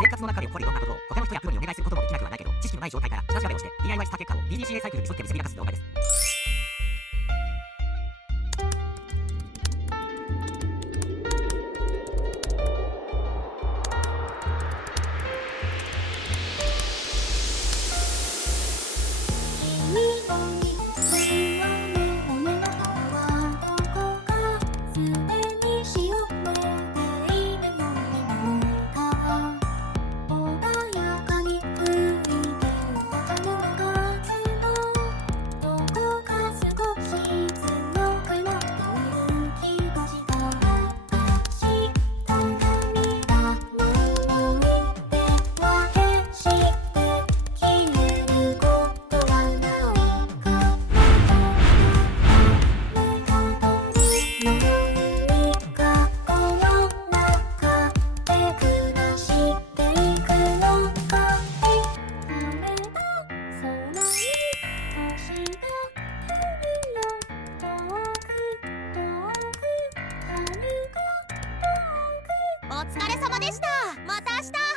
生活の中で起こるいろんなことを他の人やプロにお願いすることもできなくはないけど、知識のない状態から下調べをして DIY した結果を BDCA サイクルに沿って結び流す動画です。お疲れ様でした。また明日。